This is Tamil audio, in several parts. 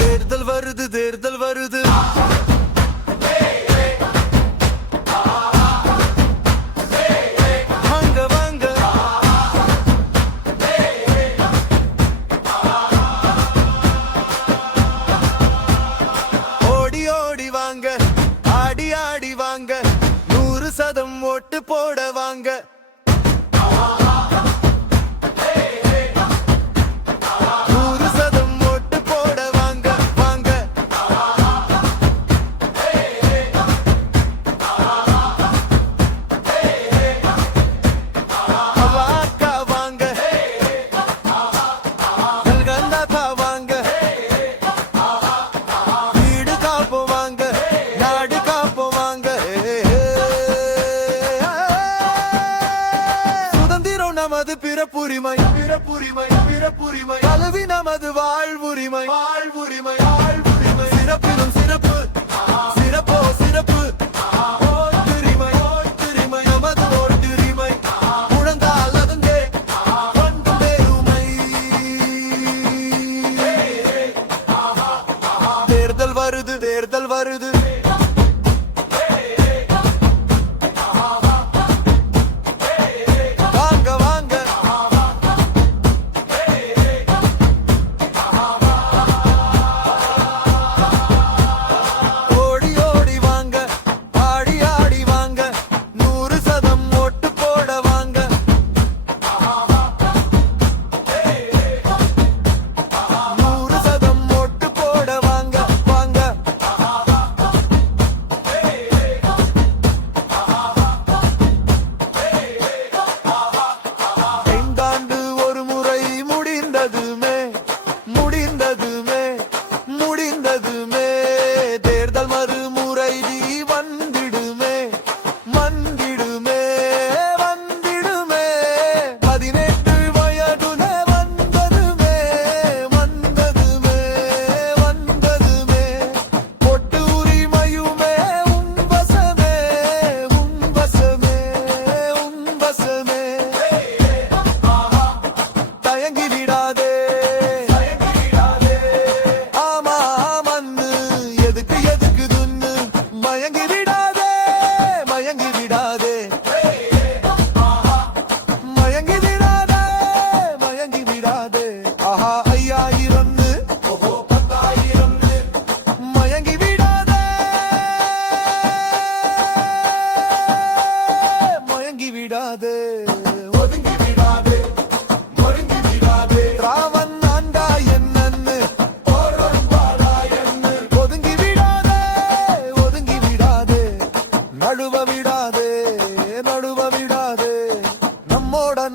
தேர்தல் வருது தேர்தல் வருது வாங்க வாங்க ஓடி ஓடி வாங்க ஆடி ஆடி வாங்க 100% ஓட்டு போட வாங்க நமது பிறப்புரிமை பிறப்புரிமை பிறப்புரிமை கல்வி நமது வாழ்வுரிமை வாழ்வுரிமை வாழ்வுரிமை சிறப்பிலும் சிறப்பு சிறப்போ சிறப்பு ஓட்டுரிமை ஓட்டுரிமை நமது ஓட்டுரிமை முழங்கால் அதங்கே ஒன்று பெருமை தேர்தல் வருது தேர்தல் வருது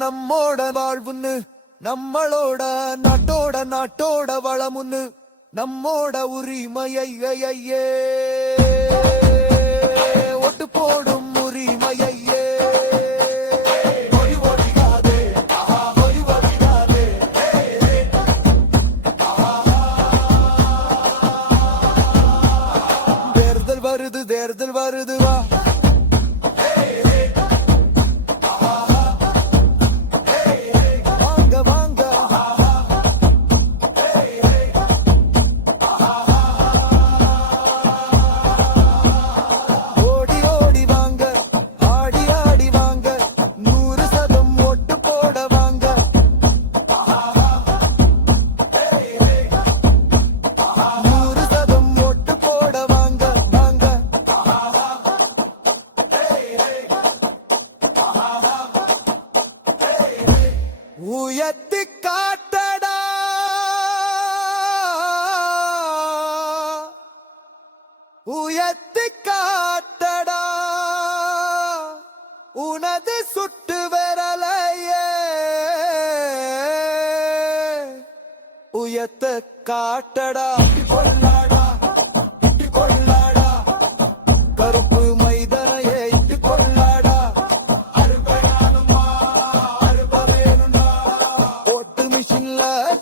நம்மோட வாழ்வுன்னு நம்மளோட நாட்டோட நாட்டோட வளமுன்னு நம்மோட உரிமையே ஒட்டு போடும் உரிமையே தேர்தல் வருது தேர்தல் வருது வா உயர்த்தி காட்டடா உயர்த்தி காட்டடா உனது சுட்டு விரலையே உயர்த்த காட்டடா கொள்ளாடா இட்டு கொள்ளாடா கருப்பு மைதனையே இட்டு கொள்ளாடா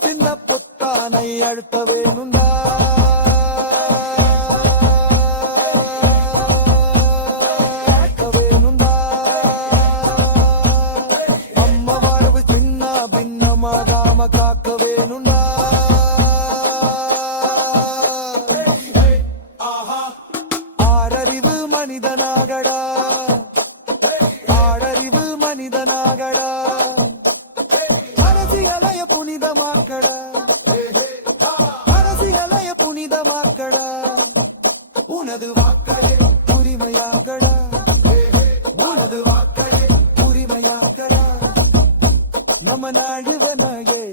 சின்ன பொத்தானை அழுத்த வேணுண்டா புனிதமாக்கடா அரசியலைய புனிதமாக்கடா உனது வாக்களே உரிமையாக்கடா உனது வாக்களே உரிமையாக்கடா நம்ம நாடுவனையே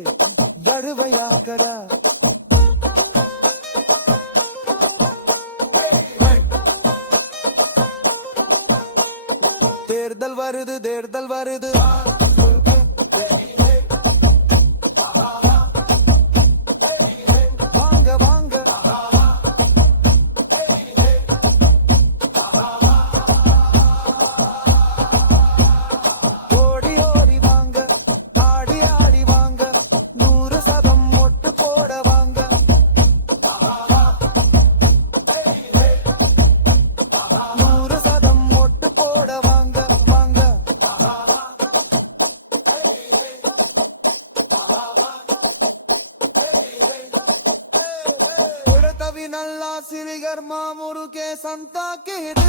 தருவையாக்கடா தேர்தல் வருது வாங்க வாங்க ஓடி ஓடி வாங்க ஆடி ஆடி வாங்க 100% ஓட்டு போட வாங்க 100% ஓட்டு போட வாங்க வாங்க உடத்தவி நல்லா சிறிகர் மாமுருகே சந்தா கேது